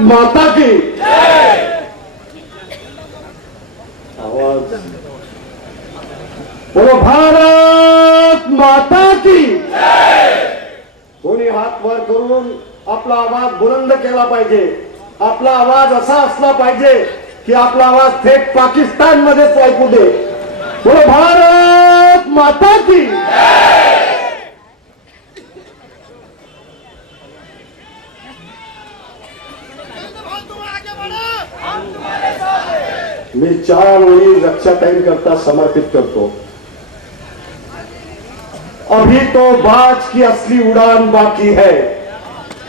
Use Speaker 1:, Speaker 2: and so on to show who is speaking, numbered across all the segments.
Speaker 1: माता की। आवाज। बोलो भारत माता की। कोणी हात वर करून आपला आवाज बुलंद केला पाहिजे. आपला आवाज असा असला पाहिजे की आपला आवाज थेट पाकिस्तान मध्येच ऐकू दे. बोलो भारत माता की. मी चार वेळी रक्षाताईन करता, समर्पित करतो अभी तो बाज की असली उड़ान बाकी है।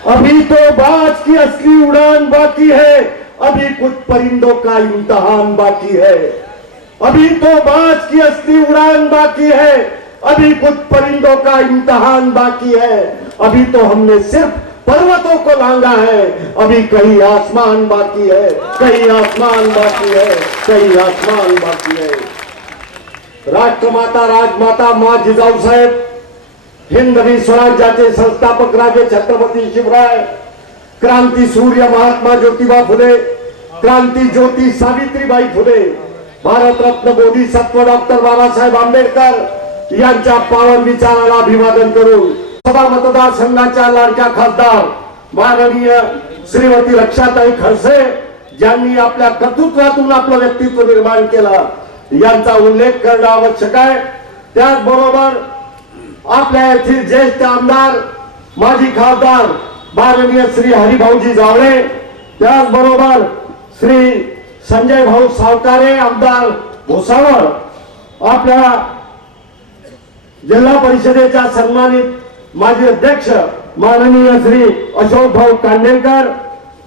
Speaker 1: अभी तो बाज की असली उड़ान बाकी है। अभी कुछ परिंदों का इम्तहान बाकी है। अभी तो बाज की असली उड़ान बाकी है। अभी कुछ परिंदों का इम्तहान बाकी है। अभी तो हमने सिर्फ़ पर्वतों को लांगा है। अभी कहीं आसमान बाकी है। कहीं आसमान बाकी है। कहीं आसमान बाकी आहे राष्ट्रमाता राजमाता मा जिजाऊ साहेब हिंदवी स्वराज्याचे संस्थापक राजे छत्रपती शिवराय क्रांती सूर्य महात्मा ज्योतिबा फुले क्रांती ज्योती सावित्रीबाई फुले भारतरत्न बोधिसत्व डॉक्टर बाबासाहेब आंबेडकर यांच्या पावन विचाराला अभिवादन करून सभा मतदारसंघाच्या लाडक्या खासदार माननीय श्रीमती रक्षाताई खडसे ज्यांनी आपल्या कर्तृत्वातून आपलं व्यक्तित्व निर्माण केलं यांचा उल्लेख करणं आवश्यक आहे. त्याचबरोबर आपल्या येथील ज्येष्ठ आमदार माजी खासदार माननीय श्री हरिभाऊजी जावळे त्याचबरोबर श्री संजय भाऊ सावकारे आमदार भोसावळ आपल्या जिल्हा परिषदेच्या सन्मानित माजी अध्यक्ष माननीय श्री अशोक भाऊ कांडेकर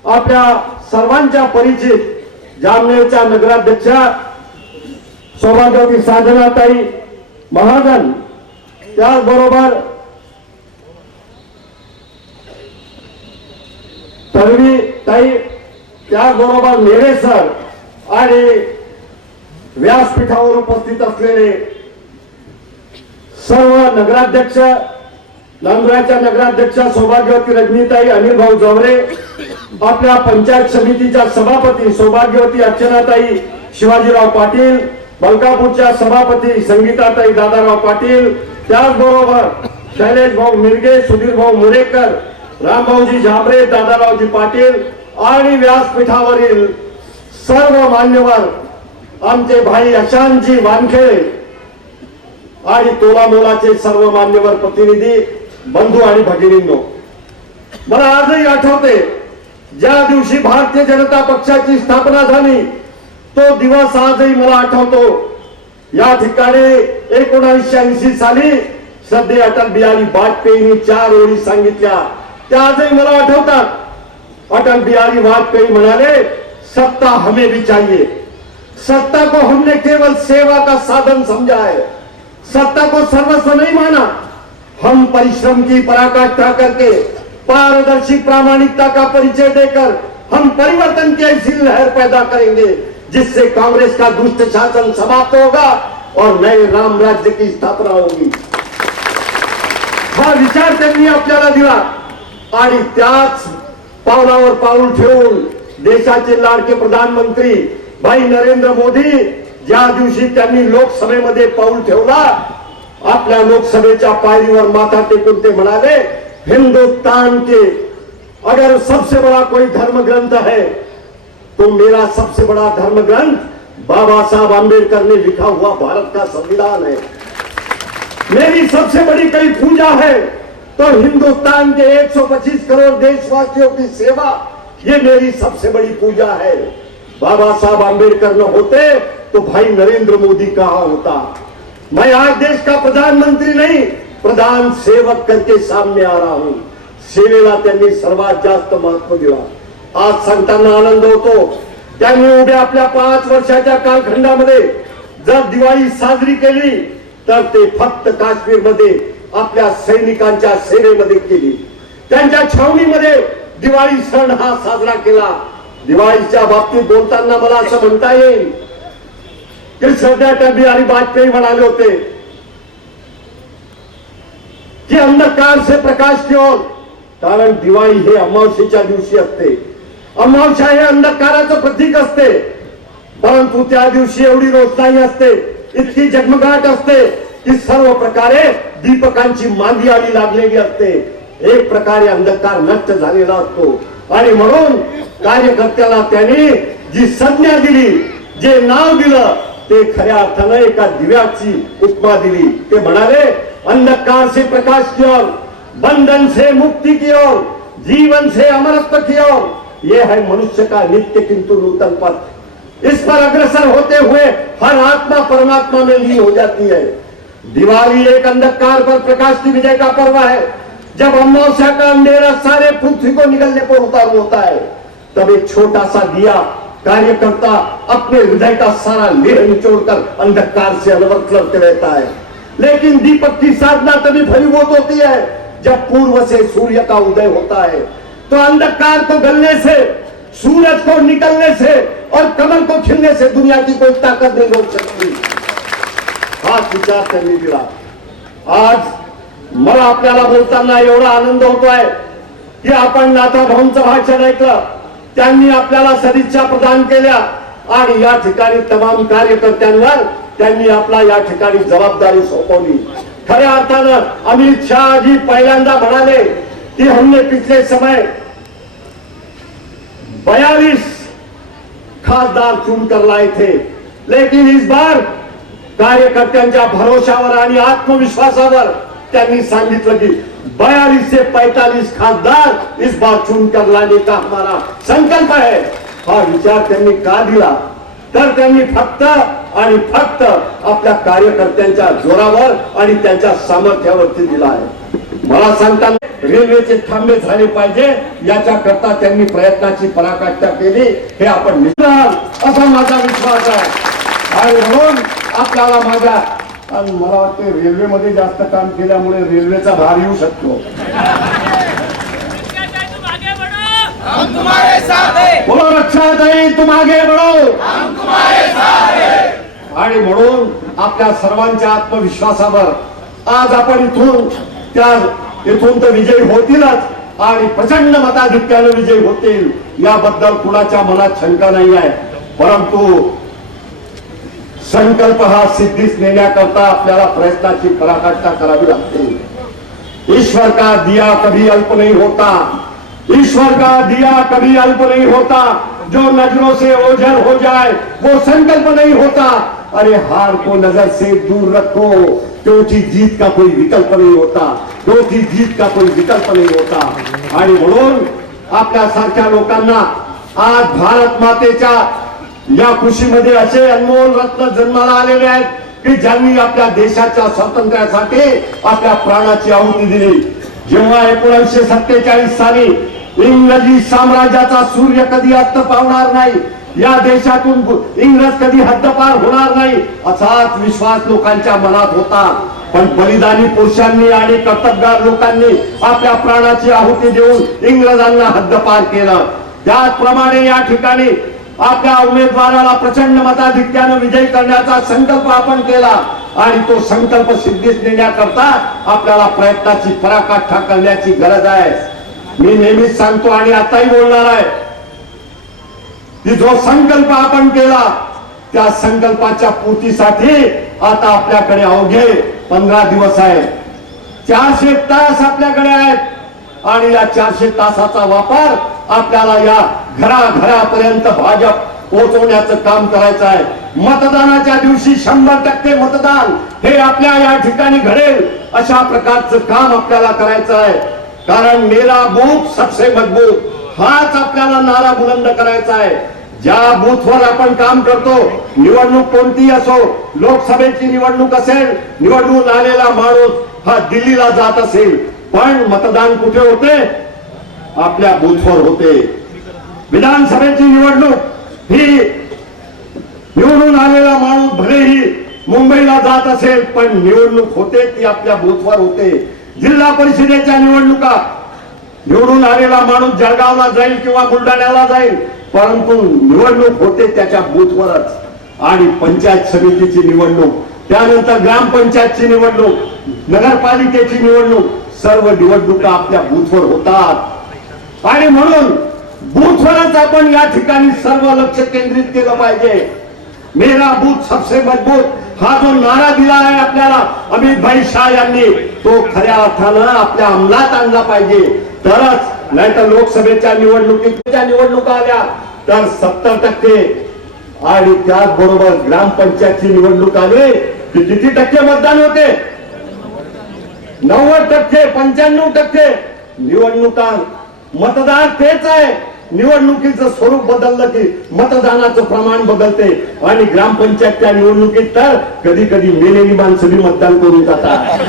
Speaker 1: आपल्या सर्वांच्या परिचित जामनेरच्या नगराध्यक्षा सौभाग्यवती साधनाताई महाजन त्याचबरोबर तन्वी ताई त्याचबरोबर नेरे सर आणि व्यासपीठावर उपस्थित असलेले सर्व नगराध्यक्ष नांदुराच्या नगराध्यक्ष सौभाग्यवती रजनीताई अनिल भाऊ जवरे आपल्या पंचायत समितीच्या सभापती सौभाग्यवती अर्चनाताई शिवाजीराव पाटील बलकापूरच्या सभापती संगीताताई दादाराव पाटील त्याचबरोबर शैलेश भाऊ मिरगे सुधीर भाऊ मुरेकर रामभाऊजी झाबरे दादारावजी पाटील आणि व्यासपीठावरील सर्व मान्यवर आमचे भाई अशांतजी वानखेळे आणि तोला मोलाचे सर्व मान्यवर प्रतिनिधी बंधू आणि भगिनींनो. मला आजही आठवते ज्या भारतीय जनता पक्षाची स्थापना झाली तो दिवस आजही मला आठवतो. या एकोणीसशे ऐंशी साली सध्या अटल बिहारी वाजपेयींनी चार ओळी सांगितल्या. त्या आजही मला आठवतात. अटल बिहारी वाजपेयी म्हणाले, सत्ता हमें भी चाहिए. सत्ता को हमने केवल सेवा का साधन समझा है. सत्ता को सर्वस्व नहीं माना. हम परिश्रम की पराकाष्ठा करके पारदर्शी प्रामाणिकता का परिचय देकर हम परिवर्तन की ऐसी लहर पैदा करेंगे जिससे कांग्रेस का दुष्ट शासन समाप्त होगा और नए राम राज्य की स्थापना होगी। हा विचार त्यांनी आपल्याला दिला आणि त्याच पावलावर पाऊल ठेवून देशाचे लाडके प्रधानमंत्री भाई नरेंद्र मोदी ज्या दिवशी त्यांनी लोकसभेमध्ये पाऊल ठेवला आपल्या लोकसभेच्या पायरीवर माथा टेकून ते म्हणाले हिंदुस्तान के अगर सबसे बड़ा कोई धर्म ग्रंथ है तो मेरा सबसे बड़ा धर्म ग्रंथ बाबा साहब आम्बेडकर ने लिखा हुआ भारत का संविधान है। मेरी सबसे बड़ी कई पूजा है तो हिंदुस्तान के 125 करोड़ देशवासियों की सेवा, ये मेरी सबसे बड़ी पूजा है। बाबा साहब आम्बेडकर न होते तो भाई नरेंद्र मोदी कहा होता? मैं आज देश का प्रधानमंत्री नहीं प्रधान सेवक त्यांचे सामने आ रहा हूं सेवेला त्यांनी सर्वात जास्त महत्त्व दिला. आज सांगताना आनंद होतो. त्यांनी उभ्या आपल्या पाच वर्षाच्या कालखंडामध्ये जर दिवाळी साजरी केली तर ते फक्त काश्मीरमध्ये आपल्या सैनिकांच्या सेवेमध्ये केली. त्यांच्या छावणीमध्ये दिवाळी सण हा साजरा केला. दिवाळीच्या बाबतीत बोलताना मला असं म्हणता येईल. की सध्या अटल बिहारी वाजपेयी म्हणाले होते की अंधकार से प्रकाश की ओर. कारण दिवाळी हे अमावस्येच्या दिवशी असते. अमावस्या हे अंधकाराचं प्रतीक असते. परंतु त्या दिवशी एवढी रोषणाई असते. इतकी जगमगाट असते की सर्व प्रकारे दीपकांची मांदी आली लागलेली असते. एक प्रकारे अंधकार नष्ट झालेला असतो. आणि म्हणून कार्यकर्त्याला त्यांनी जी संज्ञा दिली जे नाव दिलं ते खऱ्या अर्थानं एका दिव्याची उपमा दिली. ते म्हणाले अंधकार से प्रकाश की ओर, बंधन से मुक्ति की ओर, जीवन से अमरत्व की ओर ये है मनुष्य का नित्य किंतु नूतन पथ। इस पर अग्रसर होते हुए हर आत्मा परमात्मा में लीन हो जाती है। दिवाली एक अंधकार पर प्रकाश की विजय का पर्व है। जब अमावस्या का अंधेरा सारे पृथ्वी को निकलने को उतारू होता है, तब एक छोटा सा दिया कार्यकर्ता अपने हृदय का सारा लेह निचोड़कर अंधकार से अनवरत करते रहता है। लेकिन दीपक की साधना तभी फलीभूत होती है जब पूर्व से सूर्य का उदय होता है। तो अंधकार को गलने से सूरज को निकलने से और कमल को खिलने से दुनिया की कोई ताकत नहीं रोक सकती। हाच विचार त्यांनी दिला आज मला आपल्याला बोलताना एवढा आनंद होतोय की आपण नाथा भाऊंचं भाषण ऐकलं त्यांनी आपल्याला सदिच्छा प्रदान केल्या आणि या ठिकाणी तमाम कार्यकर्त्यांवर त्यांनी आपला या ठिकाणी जबाबदारी सोपवली. खऱ्या अर्थानं अमित शाह जी पहिल्यांदा म्हणाले की हमने पिछले समय बयालीस खासदार चुनकर लाए थे. लेकिन इस बार कार्यकर्त्यांच्या भरोशावर आणि आत्मविश्वासावर त्यांनी सांगितलं की बयालीस से पैतालीस खासदार इस बार चुनकर लाने का हमारा संकल्प है. हा विचार त्यांनी का दिला? तर त्यांनी फक्त आणि फक्त आपल्या कार्यकर्त्यांच्या जोरावर आणि त्यांच्या सामर्थ्यावरती दिला आहे. मला सांगताना रेल्वेचे थांबे झाले पाहिजे याच्या करता त्यांनी प्रयत्नाची पराकाष्ठा केली हे आपण निश्चित असा माझा विश्वास आहे. आणि म्हणून आपल्याला माझ्या आणि मला वाटते रेल्वेमध्ये जास्त काम केल्यामुळे रेल्वेचा भार येऊ शकतो.
Speaker 2: हैं।
Speaker 1: बोलो रक्षा तुम आगे बढ़ो.
Speaker 2: हम तुम्हारे साथ हैं।
Speaker 1: आणि म्हणून आपल्या सर्वांच्या आत्मविश्वासावर आज आपण इथून त्या इथून तर विजयी होतीलच आणि प्रचंड मताधिक्यानं विजयी होतील याबद्दल कुणाच्या मनात शंका नाही आहे. परंतु संकल्प हा सिद्धीच नेण्याकरता आपल्याला प्रयत्नाची पराकाष्ठा करावी लागते. ईश्वर का दिया कभी अल्प नहीं होता? ईश्वर का दिया कभी अल्प नहीं होता? जो नजरों से ओझल हो जाए वो संकल्प नहीं होता। अरे हार को नजर से दूर रखो। क्योंकि जीत का कोई विकल्प नहीं होता। क्योंकि जीत का कोई विकल्प नहीं होता। आणि म्हणून आपल्या सारख्या लोकांना आज भारत मातेच्या या कृषीमध्ये असे अनमोल रत्न जन्माला आलेले आहेत की ज्यांनी आपल्या देशाच्या स्वातंत्र्यासाठी आपल्या प्राणाची आहुती दिली. जेव्हा एकोणीसशे सत्तेचाळीस साली इंग्रजी साम्राज्याचा सूर्य कधी अस्त पावणार नाही या देशातून इंग्रज कधी हद्दपार होणार नाही असाच विश्वास लोकांच्या मनात होता. पण बलिदानी पुरुषांनी आणि कर्तबगार लोकांनी आपल्या प्राणाची आहुती देऊन इंग्रजांना हद्दपार केलं. त्याचप्रमाणे या ठिकाणी आपल्या उमेदवाराला प्रचंड मताधिक्यानं विजय करण्याचा संकल्प आपण केला. आणि तो संकल्प सिद्धीस नेण्याकरता आपल्याला प्रयत्नाची पराकाष्ठा करण्याची गरज आहे. मी नेहमीच सांगतो आणि आताही बोलणार आहे की जो संकल्प आपण केला त्या संकल्पाच्या पूर्तीसाठी आता आपल्याकडे अवघे पंधरा दिवस आहे चारशे तास आपल्याकडे आहेत. आणि या चारशे तासाचा वापर आपल्याला या घराघरापर्यंत भाजप पोहोचवण्याचं काम करायचं आहे. मतदानाच्या दिवशी शंभर टक्के मतदान हे आपल्या या ठिकाणी घडेल अशा प्रकारचं काम आपल्याला करायचं आहे. कारण मेरा बूथ सबसे मजबूत हाच आपल्याला नारा बुलंद करायचा आहे. ज्या बूथवर आपण काम करतो निवडणूक कोणती असो लोकसभेची निवडणूक असेल निवडणूक आलेला माणूस हा दिल्लीला जात असेल. पण मतदान कुठे होते? आपल्या बूथवर होते. विधानसभेची निवडणूक ही निवडून आलेला माणूस भलेही मुंबईला जात असेल पण निवडणूक होते ती आपल्या बूथवर होते. जिल्हा परिषदेच्या निवडणुका. निवडून आलेला माणूस जळगावला जाईल किंवा बुलढाण्याला जाईल. परंतु निवडणूक होते त्याच्या बूथवरच. आणि पंचायत समितीची निवडणूक त्यानंतर ग्रामपंचायतची निवडणूक नगरपालिकेची निवडणूक सर्व निवडणुका आपल्या बूथवर होतात. आणि म्हणून बूथवरच आपण या ठिकाणी सर्व लक्ष केंद्रित केलं पाहिजे. मेरा बूथ सबसे मजबूत हा जो नारा दिला आहे आपल्याला अमित भाई शाह यांनी तो खऱ्या अर्थानं आपल्या अंमलात आणला पाहिजे. तरच नाहीतर लोकसभेच्या निवडणुकीच्या निवडणुका आल्या. तर सत्तर टक्के आणि त्याचबरोबर ग्रामपंचायतची निवडणूक आली की किती टक्के मतदान होते? नव्वद टक्के पंच्याण्णव टक्के निवडणुका. मतदार तेच आहे. निवडणुकीचं स्वरूप बदललं की मतदानाचं प्रमाण बदलते. आणि ग्रामपंचायतच्या निवडणुकीत तर कधी कधी मेलेली माणसं मतदान करून जातात.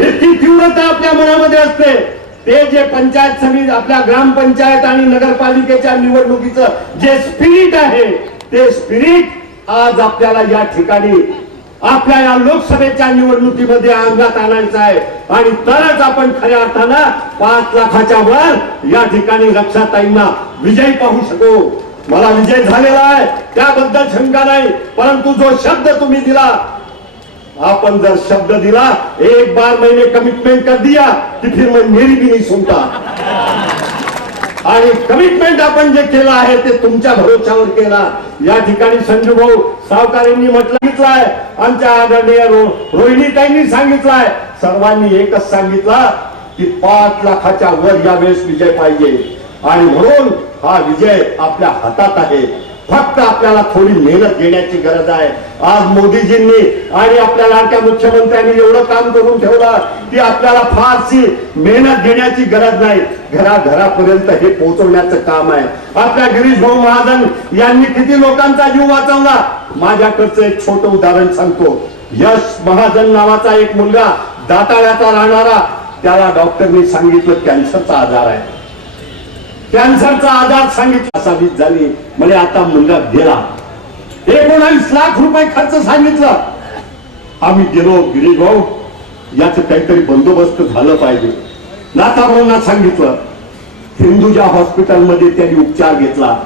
Speaker 1: इतकी तीव्रता आपल्या मनामध्ये असते. ते जे पंचायत समिती आपल्या ग्रामपंचायत आणि नगरपालिकेच्या निवडणुकीचं जे स्पिरिट आहे ते स्पिरिट आज आपल्याला या ठिकाणी आपल्या या लोकसभेच्या निवडणुकीमध्ये अंगात आणायचं आहे. आणि तरच आपण खऱ्या अर्थानं पाच लाखाच्या वर या ठिकाणी रक्षाताईंना विजय पाहू शकू. मला विजय झालेला आहे. त्याबद्दल शंका नाही. परंतु जो शब्द तुम्ही दिला आपण जर शब्द दिला एक बार मैंने कमिटमेंट कर दिया कि फिर मैं मेरी भी नहीं सुनता. आणि कमिटमेंट आपण जे केलं आहे ते तुमच्या भरोशावर केला. या ठिकाणी संजू भाऊ सावकारांनी म्हटलं आहे आमच्या आदरणीय रो, रोहिणीताईंनी सांगितलंय. सर्वांनी एकच सांगितलं की पाच लाखाच्या वर या वेळेस विजय पाहिजे. आणि म्हणून हा विजय आपल्या हातात आहे. फक्त आपल्याला थोडी मेहनत घेण्याची गरज आहे. आज मोदीजींनी आणि आपल्या लाडक्या मुख्यमंत्र्यांनी एवढं काम करून ठेवलं की आपल्याला फारशी मेहनत घेण्याची गरज नाही. घराघरापर्यंत हे पोहोचवण्याचं काम आहे. आपल्या गिरीश भाऊ महाजन यांनी किती लोकांचा जीव वाचवला? माझ्याकडचं एक छोटं उदाहरण सांगतो. यश महाजन नावाचा एक मुलगा दाताळ्याचा राहणारा त्याला डॉक्टरनी सांगितलं कॅन्सरचा आजार आहे. कॅन्सरचा आजार सांगितला. असा झाली. म्हणजे आता मुलगा गेला. एकोणावीस लाख रुपये खर्च सांगितलं. आम्ही गेलो गिरीश भाऊ याच काहीतरी बंदोबस्त झालं पाहिजे. नाथाभाऊंना सांगितलं हिंदुजा हॉस्पिटलमध्ये त्यांनी उपचार घेतला.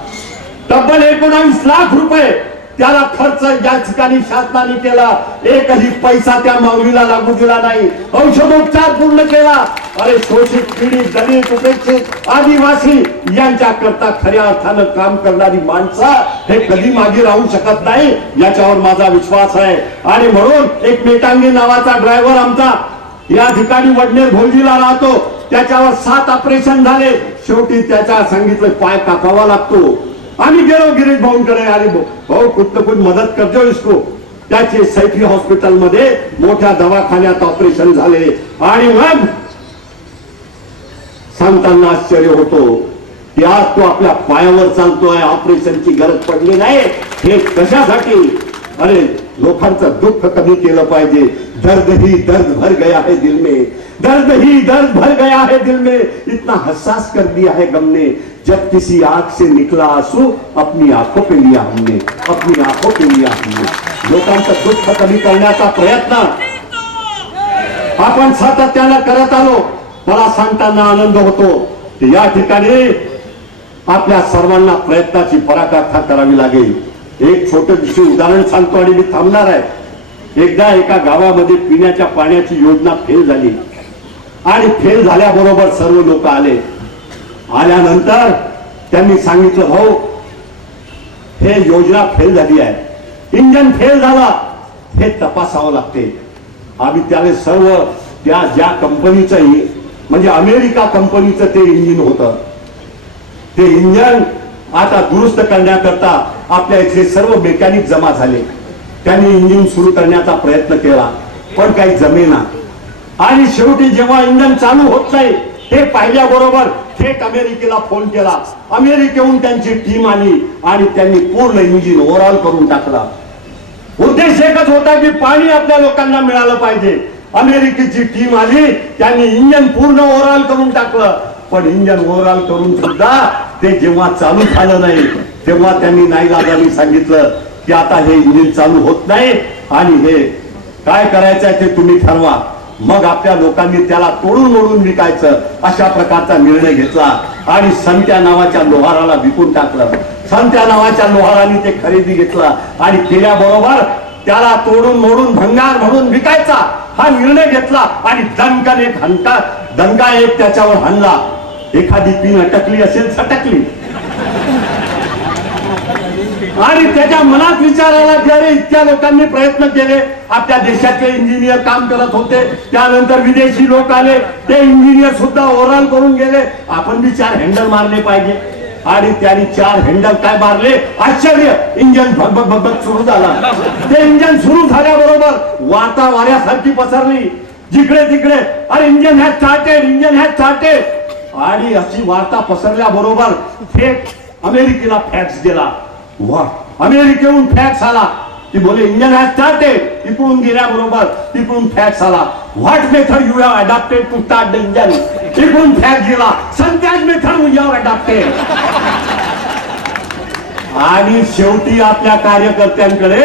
Speaker 1: तब्बल एकोणावीस लाख रुपये त्याला खर्च या ठिकाणी शासनाने केला. एकही पैसा त्या माऊलीला लागू दिला नाही. औषधोपचार पूर्ण केला. अरे शोषित पीडित दलित उपेक्षित आदिवासी यांच्या करता खऱ्या अर्थानं काम करणारी माणसं हे कधी मागे राहू शकत नाही याच्यावर माझा विश्वास आहे. आणि म्हणून एक मेटांगी नावाचा ड्रायव्हर आमचा या ठिकाणी वडनेर भोलजीला राहतो. त्याच्यावर सात ऑपरेशन झाले. शेवटी त्याच्या सांगितलं पाय कापावा लागतो. आम्ही गेलो गिरीश भाऊंकडे अरे भाऊ कुठ न कुठ मदत करतो इसको. त्याचे सैफी हॉस्पिटलमध्ये मोठ्या दवाखान्यात ऑपरेशन झाले. आणि मग सांगताना आश्चर्य होतो की आज तो आपल्या पायावर चालतोय ऑपरेशनची गरज पडली नाही. हे कशासाठी? अरे लोकांचं दुःख कमी केलं पाहिजे. दर्द ही दर्द भर गया है दिल में. दर्द ही दर्द भर गया है दिल में। इतना हसास कर दिया है गम ने जब किसी आंख से निकला आंसू अपनी आंखों पे लिया हमने अपनी आंखों पे लिया हमने। लोकांचं दुःख कमी करण्याचा प्रयत्न। आपण सातत्यानं करत आलो मला सांगताना आनंद होतो। की या ठिकाणी आपल्या सर्वांना प्रयत्नाची पराकाष्ठा करावी लागेल। एक छोटं उदाहरण सांगतो आणि मी थांबणार आहे. एकदा एका गावामध्ये पिण्याच्या पाण्याची योजना फेल झाली. आणि फेल झाल्याबरोबर सर्व लोक आले. आल्यानंतर त्यांनी सांगितलं भाऊ हे योजना फेल झाली आहे. इंजन फेल झाला. हे तपासावं लागते. आम्ही त्याने सर्व त्या ज्या कंपनीचंही म्हणजे अमेरिका कंपनीचं ते इंजिन होतं. ते इंजन आता दुरुस्त करण्याकरता आपल्या इथले सर्व मेकॅनिक जमा झाले. त्यांनी इंजिन सुरू करण्याचा प्रयत्न केला. पण काही जमेना. आणि शेवटी जेव्हा इंधन चालू होत नाही हे पाहिल्याबरोबर थेट अमेरिकेला फोन केला. अमेरिकेहून त्यांची टीम आली आणि त्यांनी पूर्ण इंजिन ओव्हरऑल करून टाकला. उद्देश एकच होता की पाणी आपल्या लोकांना मिळालं पाहिजे. अमेरिकेची टीम आली त्यांनी इंजन पूर्ण ओव्हरऑल करून टाकलं. पण इंजन ओव्हरऑल करून सुद्धा ते जेव्हा चालू झालं नाही तेव्हा त्यांनी नाही सांगितलं की आता हे इंजिन चालू होत नाही आणि हे काय करायचंय ते तुम्ही ठरवा. मग आपल्या लोकांनी त्याला तोडून ओढून विकायचं अशा प्रकारचा निर्णय घेतला आणि संत्या नावाच्या लोहाराला विकून टाकलं. संत्या नावाच्या लोहाराने ते खरेदी घेतला आणि केल्याबरोबर त्याला तोडून मोडून भंगार म्हणून विकायचा हा निर्णय घेतला आणि दणकन एक हंका दंगा एक त्याच्यावर हल्ला एखादी पिन अटकली असेल सटकली. आणि त्याच्या मनात विचारायला आला इतक्या लोकांनी प्रयत्न केले. आपल्या देशातले इंजिनियर काम करत होते. त्यानंतर विदेशी लोक आले. ते इंजिनियर सुद्धा ओव्हरऑल करून गेले. आपण बी चार हँडल मारले पाहिजे. आणि त्यांनी चार हँडल काय मारले? आश्चर्य! इंजन भगभग भगभग सुरू झाला. ते इंजन सुरू झाल्याबरोबर वाता वाऱ्यासारखी पसरली. जिकडे तिकडे अरे engine has started engine has started आणि अशी वार्ता पसरल्याबरोबर थेट अमेरिकेला फॅक्स गेला वा. अमेरिकेहून फॅक्स आला. ती बोले इंडियन हॅज स्टार्टेड तिकडून गेल्याबरोबर तिकडून फॅक्स आला. What method you have adapted to start the engine इकडून फॅक्स गेला. संत्याज मेथड यू हॅव अडॅप्टेड आणि शेवटी आपल्या कार्यकर्त्यांकडे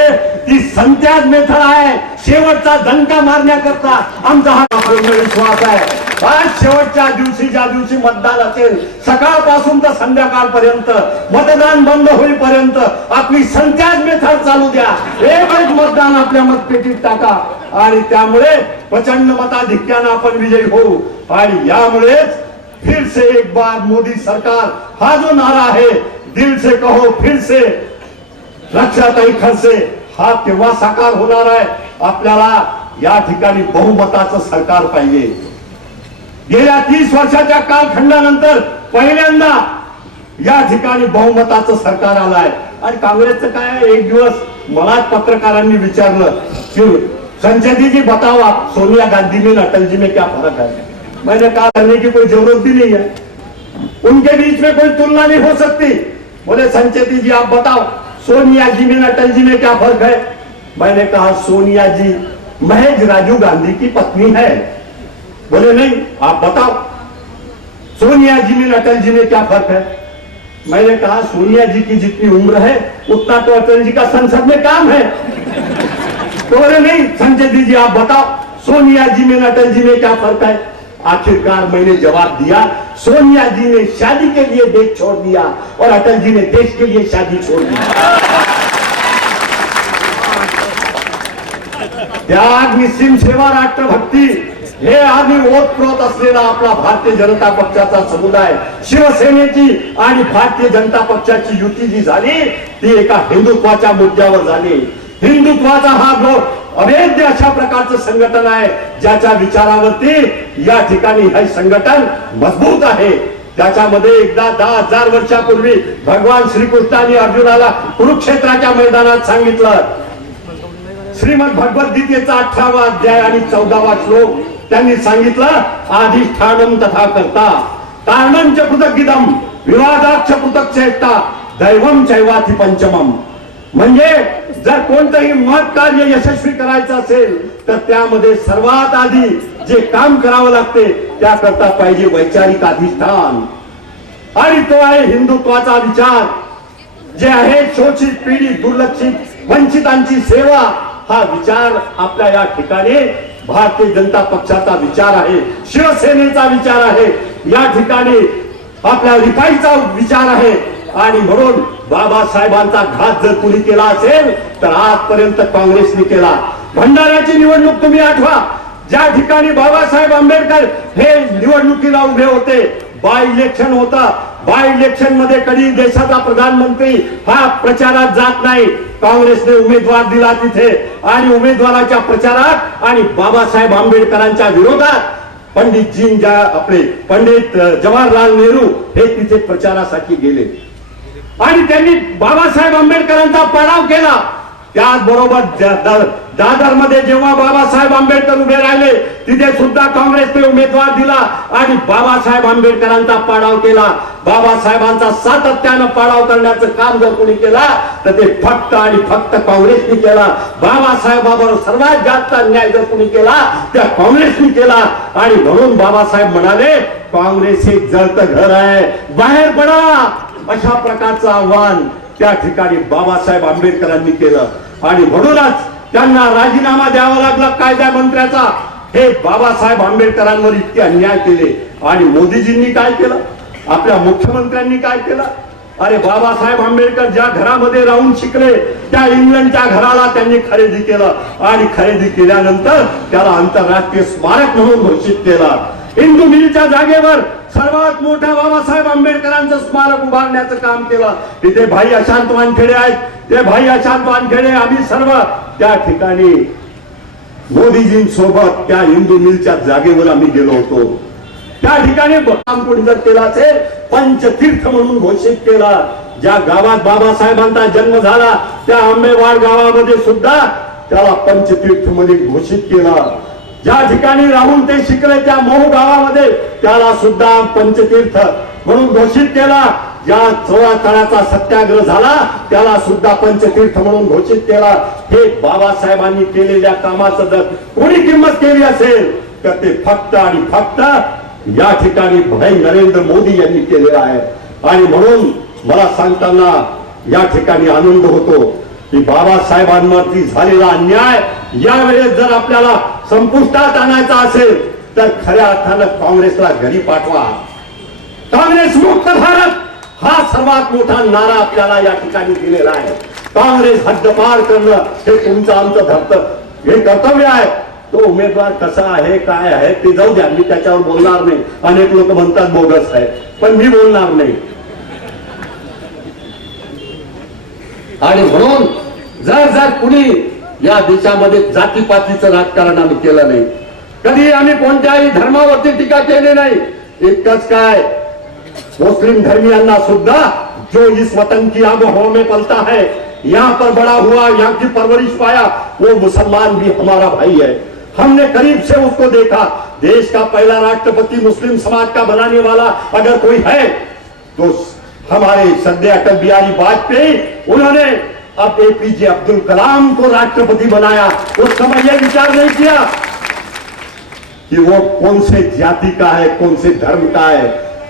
Speaker 1: ती संत्याज मेथड आहे. शेवटचा दणका मारण्याकरता आमचा हा विश्वास आहे. आज शेवटच्या दिवशी ज्या दिवशी मतदान असेल सकाळपासून तर संध्याकाळपर्यंत मतदान बंद होईपर्यंत आपली संत्याज मेथड चालू द्या. एक एक मतदान आपल्या मतपेटीत टाका. आणि त्यामुळे प्रचंड मताधिक्यानं आपण विजयी होऊ. आणि यामुळेच फिर से एक बार मोदी सरकार. हा जो नारा आहे दिल से कहो फिर से रक्षाताई खरसे हा केव्हा साकार होणार आहे. आपल्याला या ठिकाणी बहुमताचं सरकार पाहिजे. गेल्या तीस वर्षाच्या कालखंडानंतर पहिल्यांदा या ठिकाणी बहुमताचं सरकार आलं आहे. आणि काँग्रेसचं काय एक दिवस मलाच पत्रकारांनी विचारलं की संजय जी बताओ सोनिया गांधी में और अटल जी में क्या फर्क है मैंने कहा करने की कोई जरूरत ही नहीं है. उनके बीच में कोई तुलना नहीं हो सकती. बोले संचेती जी आप बताओ सोनिया जी में अटल जी में क्या फर्क है? मैंने कहा सोनिया जी महज राजीव गांधी की पत्नी है. बोले, नहीं, आप बताओ, सोनिया जी में अटल जी में क्या फ़र्क है? मैंने कहा, सोनिया जी की जितनी उम्र है, उतना तो अटल जी का संसद में काम है। तो बोले, नहीं, संजय दीजिए आप बताओ, सोनिया जी में अटल जी में क्या फ़र्क है? आखिरकार मैंने जवाब दिया, सोनिया जी ने शादी के लिए देश छोड़ दिया और अटल जी ने देश के लिए शादी छोड़ दी। त्याग निस्सीम सेवा राष्ट्रभक्ती हे आम्ही ओतप्रोत असलेला आपला भारतीय जनता पक्षाचा समुदाय शिवसेनेची आणि भारतीय जनता पक्षाची युती जी झाली ती एका हिंदुत्वाच्या मुद्द्यावर झाली. हिंदुत्वाचा हा जो अवैध अशा प्रकारचं संघटन आहे ज्याच्या विचारावरती या ठिकाणी हे संघटन मजबूत आहे. त्याच्यामध्ये एकदा दहा हजार वर्षापूर्वी भगवान श्रीकृष्णाने अर्जुनाला कुरुक्षेत्राच्या मैदानात सांगितलं. श्रीमद भगवद्गीतेचा अठरावा अध्याय आणि चौदावा श्लोक त्यांनी सांगितलं अधिष्ठानम तथा करता कारणंच पृथगिदम विवादाक्ष पृथक चेष्टा दैवम चैवाथी पंचमम. म्हणजे जर कोणतंही मत कार्य यशस्वी करायचं असेल तर त्यामध्ये सर्वात आधी जे काम करावं लागते त्याकरता पाहिजे वैचारिक अधिष्ठान. आणि तो आहे हिंदुत्वाचा विचार. जे आहे शोषित पीडित दुर्लक्षित वंचितांची सेवा हा विचार आपल्या या ठिकाणी भारतीय जनता पक्षाचा विचार आहे शिवसेनेचा विचार आहे या ठिकाणी आपल्या रिपाईचा विचार आहे. आणि म्हणून बाबासाहेबांचा घात जर कुणी केला असेल तर आजपर्यंत काँग्रेसने केला. भंडाऱ्याची निवडणूक तुम्ही आठवा. ज्या ठिकाणी बाबासाहेब आंबेडकर हे निवडणुकीला उभे होते बाय इलेक्शन होता बाय इलेक्शनमध्ये कधी देशाचा प्रधानमंत्री हा प्रचारात जात नाही. काँग्रेसने उमेदवार दिला तिथे आणि उमेदवाराच्या प्रचारात आणि बाबासाहेब आंबेडकरांच्या विरोधात पंडितजींच्या आपले पंडित जवाहरलाल नेहरू हे तिथे प्रचारासाठी गेले. आणि त्यांनी बाबासाहेब आंबेडकरांचा पाडाव केला. त्याचबरोबर दादरमध्ये जेव्हा बाबासाहेब आंबेडकर उभे राहिले तिथे सुद्धा काँग्रेसने उमेदवार दिला आणि बाबासाहेब आंबेडकरांचा पाडाव केला. बाबासाहेबांचा सातत्यानं पाडाव करण्याचं काम जर कोणी केला तर ते फक्त आणि फक्त काँग्रेसने केला. बाबासाहेबाबरोबर सर्वात जास्त अन्याय जर कोणी केला त्या काँग्रेसने केला. आणि म्हणून बाबासाहेब म्हणाले काँग्रेस हे जळतं घर आहे बाहेर पडा. अशा प्रकारचं आव्हान त्या ठिकाणी बाबासाहेब आंबेडकरांनी केलं. आणि म्हणूनच त्यांना राजीनामा द्यावा लागला कायदा मंत्र्याचा हे बाबासाहेब आंबेडकरांवर इतके अन्याय केले. आणि मोदीजींनी काय केलं? आपल्या मुख्यमंत्र्यांनी काय केलं? अरे बाबासाहेब आंबेडकर ज्या घरामध्ये राहून शिकले त्या इंग्लंडच्या घराला त्यांनी खरेदी केलं. आणि खरेदी केल्यानंतर त्याला आंतरराष्ट्रीय स्मारक म्हणून घोषित केलं. हिंदू मिलच्या जागेवर सर्वात मोठ्या बाबासाहेब आंबेडकरांचं स्मारक उभारण्याचं काम केलं. तिथे भाई अशांत वानखेडे आहेत. ते भाई अशांत वानखेडे आम्ही सर्व त्या ठिकाणी मोदीजींसोबत त्या हिंदू मिलच्या जागेवर आम्ही गेलो होतो. त्या ठिकाणी कोणी जर केला असेल पंचतीर्थ म्हणून घोषित केला. ज्या गावात बाबासाहेबांचा जन्म झाला त्या आंबेवाड गावामध्ये सुद्धा त्याला पंचतीर्थमध्ये घोषित केला. ज्या ठिकाणी राहून ते शिकले त्या मऊ गावामध्ये त्याला सुद्धा पंचतीर्थ म्हणून घोषित केला. ज्या चोळा तळाचा सत्याग्रह झाला त्याला सुद्धा पंचतीर्थ म्हणून घोषित केला. हे बाबासाहेबांनी केलेल्या कामाचं जर कोणी किंमत केली असेल तर ते फक्त आणि फक्त या ठिकाणी भाई नरेंद्र मोदी यांनी केलेला आहे. आणि म्हणून मला सांगताना या ठिकाणी आनंद होतो की बाबासाहेबांवरती झालेला अन्याय यावेळेस जर आपल्याला संपुष्टात आणायचा असेल तर खऱ्या अर्थानं काँग्रेसला घरी पाठवा. काँग्रेस मुक्त भारत! हा सर्वात मोठा नारा आपल्याला या ठिकाणी दिलेला आहे. काँग्रेस हद्दपार करणं हे तुमचं आमचं धर्त हे कर्तव्य आहे. तो उमेदवार कसा आहे काय आहे ते जाऊ द्या. मी त्याच्यावर बोलणार नाही. अनेक लोक म्हणतात बोगस आहे. पण मी बोलणार नाही. आणि म्हणून जर जर कुणी या देशामध्ये जातीपातीचं राजकारण आम्ही केलं नाही. कधी आम्ही कोणत्याही धर्मावरती टीका केली नाही. इतकंच काय? मुस्लिम धर्मियांना सुद्धा जो इस वतन की आबो हवा में पलता है, यहाँ पर बड़ा हुआ, यहाँ की परवरिश पाया, वो मुसलमान भी हमारा भाई है। हमने करीब से उसको देखा। देश का पहला राष्ट्रपति मुस्लिम समाज का बनाने वाला अगर कोई है तो हमारे सद्य अटल बिहारी वाजपेयी, उन्होंने अब एपीजे अब्दुल कलाम को राष्ट्रपति बनाया। उस समय यह विचार नहीं किया कि वो कौन से जाति का है, कौन से धर्म का है।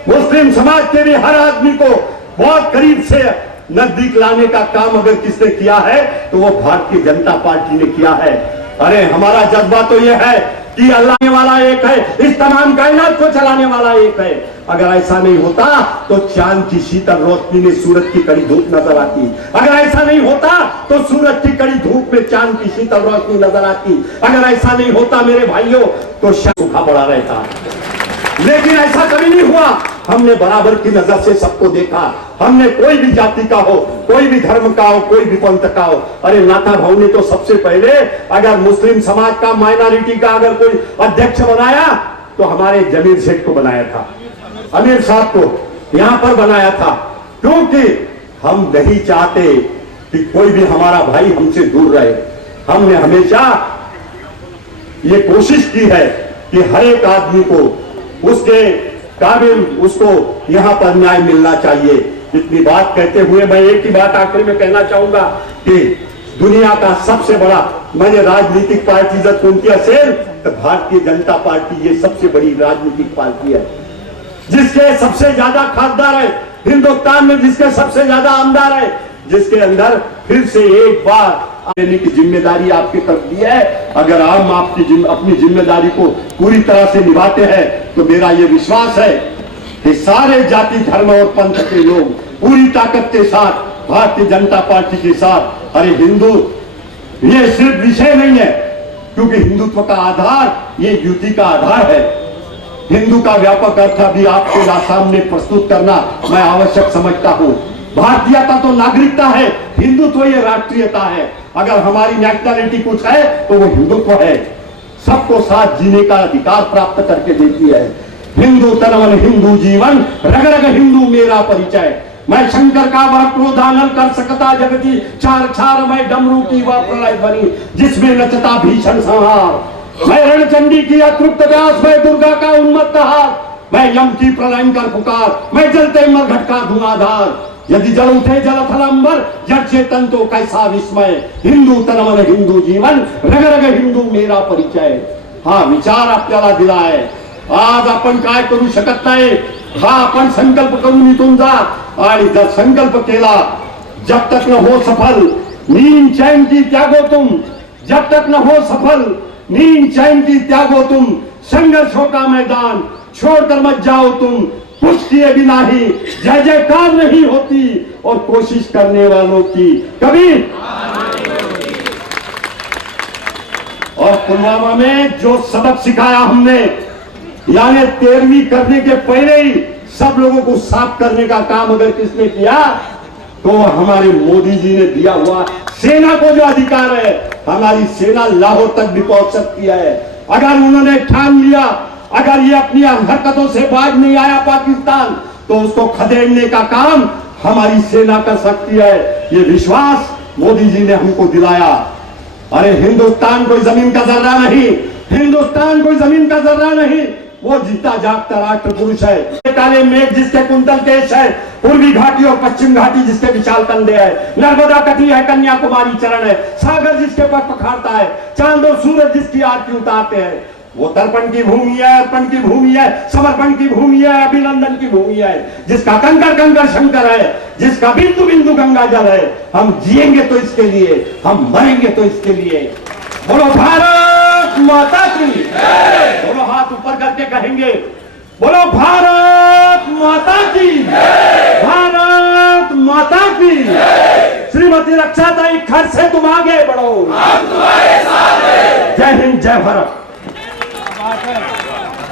Speaker 1: मुस्लिम समाज के भी हर आदमी को बहुत करीब से नज़दीक लाने का काम अगर किसने किया है तो वो भारतीय जनता पार्टी ने किया है। अरे, हमारा जज्बा तो यह है कि अल्लाह वाला एक है, इस तमाम कायनात को चलाने वाला एक है। अगर ऐसा नहीं होता तो चाँद की शीतल रोशनी में सूरज की कड़ी धूप नज़र आती। अगर ऐसा नहीं होता तो सूरज की कड़ी धूप में चाँद की शीतल रोशनी नज़र आती। अगर ऐसा नहीं होता, मेरे भाइयों तो शायद सूखा पड़ा रहता। लेकिन ऐसा कभी नहीं हुआ। हमने बराबर की नज़र से सबको देखा। हमने कोई भी जाति का हो, कोई भी धर्म का हो, कोई भी पंथ का हो। अरे, नाथा भाव ने तो सबसे पहले अगर मुस्लिम समाज का माइनॉरिटी का अगर कोई अध्यक्ष बनाया तो हमारे जमीर शेख को बनाया था। अमीर साहब को यहाँ पर बनाया था। क्योंकि हम नहीं चाहते कि कोई भी हमारा भाई हमसे दूर रहे। हमने हमेशा ये कोशिश की है कि हर एक आदमी को उसके काबिल, उसको यहाँ पर न्याय मिलना चाहिए। इतनी बात कहते हुए मैं एक ही बात आखिरी में कहना चाहूँगा कि दुनिया का सबसे बड़ा, मैंने राजनीतिक पार्टी जर कोणती असेल तो भारतीय जनता पार्टी ये सबसे बड़ी राजनीतिक पार्टी है। जिसके सबसे ज़्यादा खासदार है हिंदुस्तान में जिसके सबसे ज़्यादा आमदार है जिसके अंदर फिर से एक बार देने की ज़िम्मेदारी आपकी तरफ़ दी है। अगर हम आपकी जिम, अपनी ज़िम्मेदारी को पूरी तरह से निभाते हैं तो मेरा ये विश्वास है कि सारे जाति धर्म और पंथ के लोग पूरी ताकत के साथ भारतीय जनता पार्टी के साथ अरे हिंदू ये सिर्फ़ विषय नहीं है क्योंकि हिंदुत्व का आधार ये युति का आधार है। हिंदू का व्यापक अर्थ अभी आपके सामने प्रस्तुत करना मैं आवश्यक समझता हूँ। भारतीयता तो नागरिकता है, हिंदुत्व तो ये राष्ट्रीयता है। अगर हमारी नेशनैलिटी कुछ है तो वो हिंदुत्व तो है। सबको साथ जीने का अधिकार प्राप्त करके देती है। हिंदू तनवन, हिंदू जीवन, रग रग हिंदू मेरा परिचय। मैं शंकर का वह क्रोधानल कर सकता जगती चार चार मैं डमरू की वह प्रलय बनी, जिसमें नचता भीषण संहार। मैं रणचंडी की अतृप्त व्यास मैं दुर्गा का उन्मत्त हार मैं यम की प्रलयंकर पुकार मैं जलते मर का धुआधार यदि जल उठे जल थलंबर जट चेतन तो कैसा विस्मय। हिंदू तनवन हिंदू जीवन रग रग हिंदू मेरा परिचय। हा विचार आपल्याला दिला आहे। आज आपण काय करू शकत नाही? हा आपण संकल्प करून इथून जा. आणि जर संकल्प केला जब तक न हो सफल नीम चैन की त्यागो तुम जब तक न हो सफल चैन की त्यागो तुम, संघर्षों का मैदान, छोड़कर मत जाओ तुम कुछ किए भी नहीं जय जयकार नहीं होती और कोशिश करने वालों की कभी और पुलवामा में जो सबक सिखाया हमने, यानी तेरहवीं करने के पहले ही सब लोगों को साफ़ करने का काम अगर किसने किया? को हमारे मोदी जी ने दिया हुआ सेना को जो अधिकार है हमारी सेना लाहौर तक भी पहुंच सकती है। अगर उन्होंने ठान लिया अगर ये अपनी हरकतों से बाज नहीं आया पाकिस्तान तो उसको खदेड़ने का काम हमारी सेना कर सकती है। ये विश्वास मोदी जी ने हमको दिलाया। अरे हिंदुस्तान कोई जमीन का जर्रा नहीं हिंदुस्तान कोई जमीन का जर्रा नहीं वो जीता जागता राष्ट्र पुरुष है काले मेघ जिसके कुंतल केश है पूर्वी घाटी और पश्चिम घाटी जिसके विशाल कंधे है। नर्मदा कटी है, कन्याकुमारी चरण है। सागर जिसके पर पखारता है, चाँद और सूरज जिसकी आरती उतारते हैं। वो तर्पण की भूमि है, अर्पण की भूमि है, समर्पण की भूमि है, अभिनंदन की भूमि है। जिसका कंकर कंकर शंकर है, जिसका बिंदु बिंदु गंगा जल है। हम जिएँगे तो इसके लिए, हम मरेंगे तो इसके लिए। बोलो, भारत माता की। बोलो, हाथ ऊपर करके कहेंगे बोलो भारत माता की भारत माता की श्रीमती रक्षा ताई खर से तुम आगे बढ़ो। जय हिंद जय भारत।